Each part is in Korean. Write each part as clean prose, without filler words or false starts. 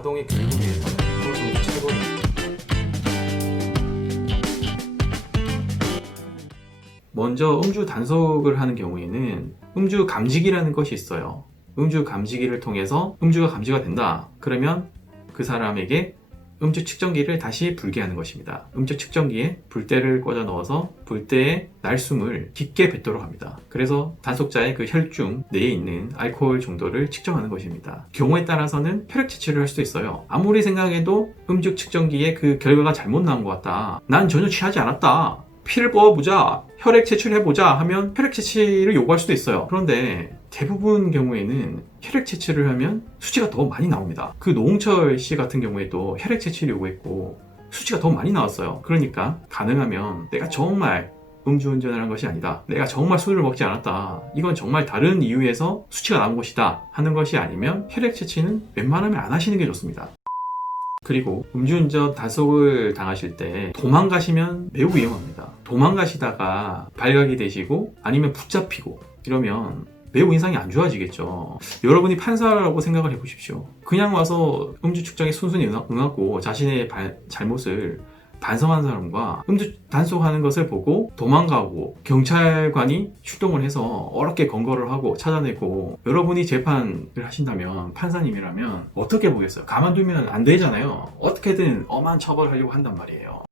아동의 교육을 위해서는 그걸 좀 최고. 먼저 음주 단속을 하는 경우에는 음주 감지기라는 것이 있어요. 음주 감지기를 통해서 음주가 감지가 된다. 그러면 그 사람에게 음주 측정기를 다시 불게 하는 것입니다. 음주 측정기에 불대를 꽂아 넣어서 불대에 날숨을 깊게 뱉도록 합니다. 그래서 단속자의 그 혈중 내에 있는 알코올 정도를 측정하는 것입니다. 경우에 따라서는 혈액 채취를 할 수도 있어요. 아무리 생각해도 음주 측정기에 그 결과가 잘못 나온 것 같다. 난 전혀 취하지 않았다. 피를 뽑아보자, 혈액 채취를 해보자 하면 혈액 채취를 요구할 수도 있어요. 그런데 대부분 경우에는 혈액 채취를 하면 수치가 더 많이 나옵니다. 그 노홍철 씨 같은 경우에도 혈액 채취를 요구했고 수치가 더 많이 나왔어요. 그러니까 가능하면 내가 정말 음주운전을 한 것이 아니다, 내가 정말 술을 먹지 않았다, 이건 정말 다른 이유에서 수치가 나온 것이다 하는 것이 아니면 혈액 채취는 웬만하면 안 하시는 게 좋습니다. 그리고 음주운전 단속을 당하실 때 도망가시면 매우 위험합니다. 도망가시다가 발각이 되시고 아니면 붙잡히고 이러면 매우 인상이 안 좋아지겠죠. 여러분이 판사라고 생각을 해보십시오. 그냥 와서 음주 측정에 순순히 응하고 자신의 잘못을 반성한 사람과 음주 단속하는 것을 보고 도망가고 경찰관이 출동을 해서 어렵게 검거를 하고 찾아내고 여러분이 재판을 하신다면, 판사님이라면 어떻게 보겠어요? 가만두면 안 되잖아요. 어떻게든 엄한 처벌을 하려고 한단 말이에요.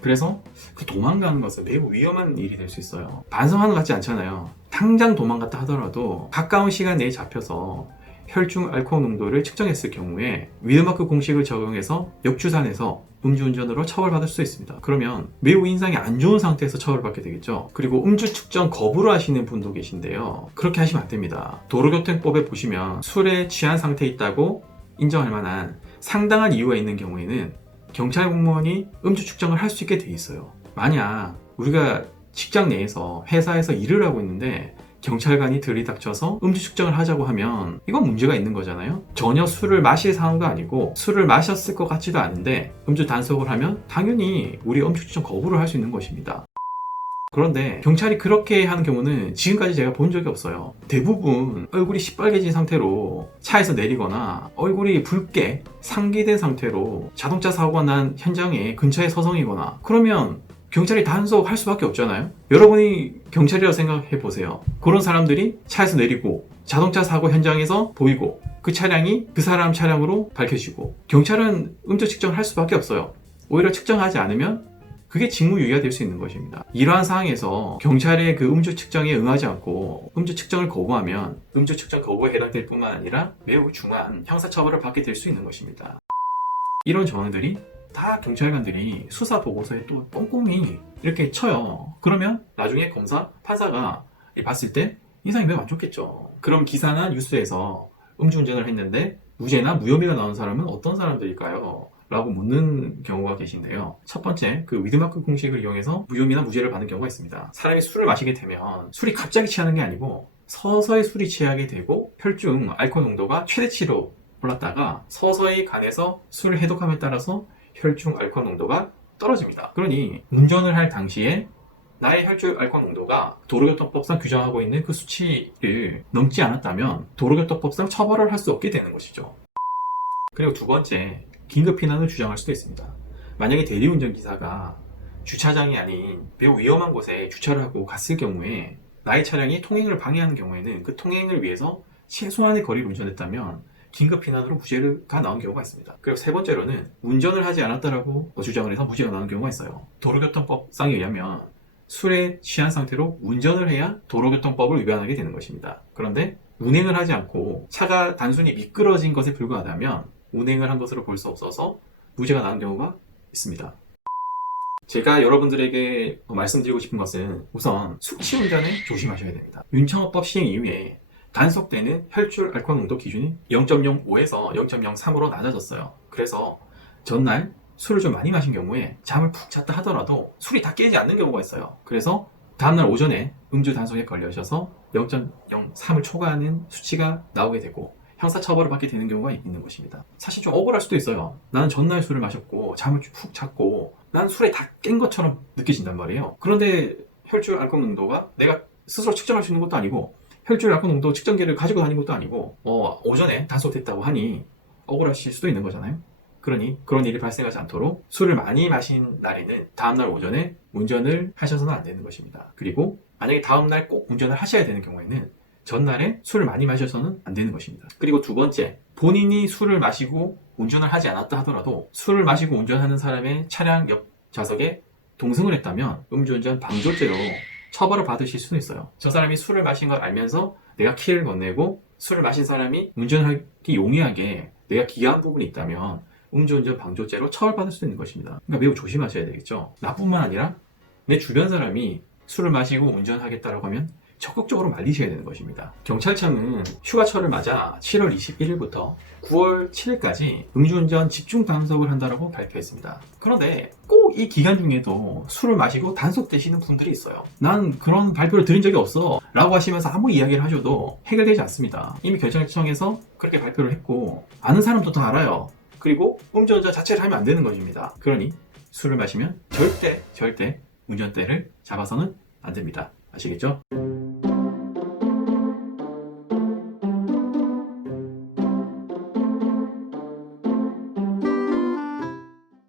그래서 그 도망가는 것은 매우 위험한 일이 될 수 있어요. 반성하는 것 같지 않잖아요. 당장 도망갔다 하더라도 가까운 시간 내에 잡혀서 혈중 알코올 농도를 측정했을 경우에 위드마크 공식을 적용해서 역주산해서 음주운전으로 처벌받을 수 있습니다. 그러면 매우 인상이 안 좋은 상태에서 처벌받게 되겠죠. 그리고 음주 측정 거부를 하시는 분도 계신데요. 그렇게 하시면 안 됩니다. 도로교통법에 보시면 술에 취한 상태에 있다고 인정할 만한 상당한 이유가 있는 경우에는 경찰 공무원이 음주 측정을 할 수 있게 돼 있어요. 만약 우리가 직장 내에서 회사에서 일을 하고 있는데 경찰관이 들이닥쳐서 음주 측정을 하자고 하면 이건 문제가 있는 거잖아요. 전혀 술을 마실 상황도 아니고 술을 마셨을 것 같지도 않은데 음주 단속을 하면 당연히 우리 음주 측정 거부를 할 수 있는 것입니다. 그런데 경찰이 그렇게 하는 경우는 지금까지 제가 본 적이 없어요. 대부분 얼굴이 시뻘개진 상태로 차에서 내리거나 얼굴이 붉게 상기된 상태로 자동차 사고가 난 현장에 근처에 서성이거나 그러면 경찰이 단속할 수밖에 없잖아요. 여러분이 경찰이라고 생각해 보세요. 그런 사람들이 차에서 내리고 자동차 사고 현장에서 보이고 그 차량이 그 사람 차량으로 밝혀지고 경찰은 음주 측정을 할 수밖에 없어요. 오히려 측정하지 않으면 그게 직무유기가 될 수 있는 것입니다. 이러한 상황에서 경찰의 그 음주 측정에 응하지 않고 음주 측정을 거부하면 음주 측정 거부에 해당될 뿐만 아니라 매우 중한 형사처벌을 받게 될 수 있는 것입니다. 이런 정황들이 다 경찰관들이 수사 보고서에 또 꼼꼼히 이렇게 쳐요. 그러면 나중에 검사, 판사가 봤을 때 인상이 매우 안 좋겠죠. 그럼 기사나 뉴스에서 음주운전을 했는데 무죄나 무혐의가 나온 사람은 어떤 사람들일까요? 라고 묻는 경우가 계신데요. 첫 번째, 그 위드마크 공식을 이용해서 무혐의나 무죄를 받는 경우가 있습니다. 사람이 술을 마시게 되면 술이 갑자기 취하는 게 아니고 서서히 술이 취하게 되고 혈중 알코올 농도가 최대치로 올랐다가 서서히 간에서 술 해독함에 따라서 혈중 알코올 농도가 떨어집니다. 그러니 운전을 할 당시에 나의 혈중 알코올 농도가 도로교통법상 규정하고 있는 그 수치를 넘지 않았다면 도로교통법상 처벌을 할 수 없게 되는 것이죠. 그리고 두 번째, 긴급 피난을 주장할 수도 있습니다. 만약에 대리운전 기사가 주차장이 아닌 매우 위험한 곳에 주차를 하고 갔을 경우에 나의 차량이 통행을 방해하는 경우에는 그 통행을 위해서 최소한의 거리를 운전했다면 긴급 피난으로 무죄가 나온 경우가 있습니다. 그리고 세 번째로는 운전을 하지 않았다라고 주장을 해서 무죄가 나온 경우가 있어요. 도로교통법상에 의하면 술에 취한 상태로 운전을 해야 도로교통법을 위반하게 되는 것입니다. 그런데 운행을 하지 않고 차가 단순히 미끄러진 것에 불과하다면 운행을 한 것으로 볼 수 없어서 무죄가 나온 경우가 있습니다. 제가 여러분들에게 말씀드리고 싶은 것은 우선 숙취운전을 조심하셔야 됩니다. 윤창호법 시행 이후에 단속되는 혈중 알코올 농도 기준이 0.05에서 0.03으로 낮아졌어요. 그래서 전날 술을 좀 많이 마신 경우에 잠을 푹 잤다 하더라도 술이 다 깨지 않는 경우가 있어요. 그래서 다음날 오전에 음주 단속에 걸려셔서 0.03을 초과하는 수치가 나오게 되고 형사처벌을 받게 되는 경우가 있는 것입니다. 사실 좀 억울할 수도 있어요. 나는 전날 술을 마셨고 잠을 푹 잤고 난 술에 다 깬 것처럼 느껴진단 말이에요. 그런데 혈중 알코올 농도가 내가 스스로 측정할 수 있는 것도 아니고 혈중 알코올 농도 측정기를 가지고 다니는 것도 아니고 오전에 단속됐다고 하니 억울하실 수도 있는 거잖아요. 그러니 그런 일이 발생하지 않도록 술을 많이 마신 날에는 다음날 오전에 운전을 하셔서는 안 되는 것입니다. 그리고 만약에 다음날 꼭 운전을 하셔야 되는 경우에는 전날에 술을 많이 마셔서는 안 되는 것입니다. 그리고 두 번째, 본인이 술을 마시고 운전을 하지 않았다 하더라도 술을 마시고 운전하는 사람의 차량 옆 좌석에 동승을 했다면 음주운전 방조죄로 처벌을 받으실 수는 있어요. 저 사람이 술을 마신 걸 알면서 내가 키를 건네고 술을 마신 사람이 운전하기 용이하게 내가 기여한 부분이 있다면 음주운전 방조죄로 처벌받을 수 있는 것입니다. 그러니까 매우 조심하셔야 되겠죠. 나뿐만 아니라 내 주변 사람이 술을 마시고 운전하겠다라고 하면 적극적으로 말리셔야 되는 것입니다. 경찰청은 휴가철을 맞아 7월 21일부터 9월 7일까지 음주운전 집중 단속을 한다고 발표했습니다. 그런데 꼭 이 기간 중에도 술을 마시고 단속되시는 분들이 있어요. 난 그런 발표를 들은 적이 없어 라고 하시면서 아무리 이야기를 하셔도 해결되지 않습니다. 이미 경찰청에서 그렇게 발표를 했고 아는 사람도 다 알아요. 그리고 음주운전 자체를 하면 안 되는 것입니다. 그러니 술을 마시면 절대 운전대를 잡아서는 안 됩니다. 아시겠죠?